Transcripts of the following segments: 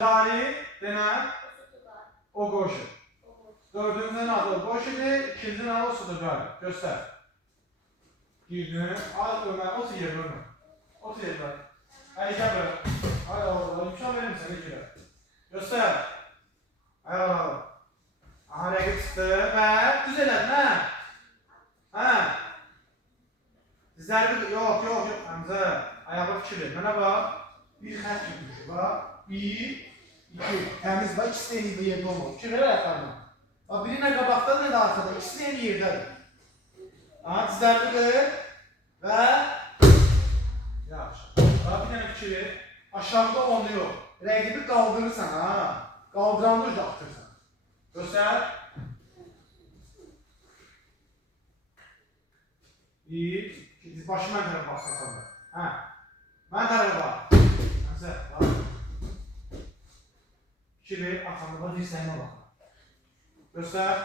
Cari denen o qoşu. Dördüncünün adı o qoşudur, ikincinin adı o sudur cari. Göster. Girdin. Al Ömer, otur yerine Ömer. Otur yerine. Hadi gel böyle. Hadi Allah, imkan verir misin? Hadi gel. Göster. Hadi Allah. Aha rəqib çıxdı və düz elədin, hə? Hə? Dizləri yox, Həmzə. Ayağa fikir ver. Mənə bax. Bir xət tutmuş. Bax. Bir, iki. Təmiz bax. İkisi də eyni yerdə olmalı. Fikir ver ayaqlarına. Bax, biri nə qabaqdadır, nə də arxada. İkisi də eyni yerdədir. Aha, dizləri qır. Və yaxşı. Bax, bir dənə fikir ver. Aşağıda onu yox. Rəqibi qaldırırsan, ha? Qaldıranda uca atırsan. Göster. Bir, iki, başı mən tərəfə baxsın sonra. Hə. Mən tərəfə bax. Həmzə, bax. İki ver, axanda bax, dirsəyimə bax. Göster.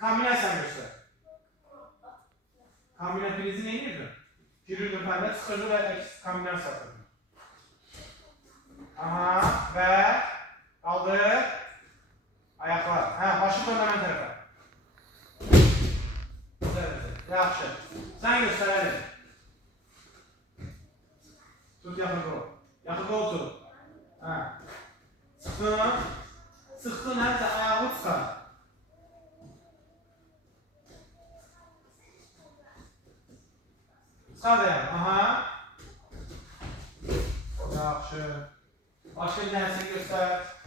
Kombinasiyanı göster. Kombinasiya prizi nə edirdi? Girirdi pəndə, çıxırdı və kombinasiya atırdı. Aha, və qaldır. Ayaqlar. Hə, başı dön mən tərəfə. Yaxşı. Sən göstər əli. Tut yaxında ol. Yaxında otur. Hə. Çıxdın. Çıxdın, həmsə ayağı çıxar. Çıxar dayan. Aha. Yaxşı. Başqa bir dənəsini göstər.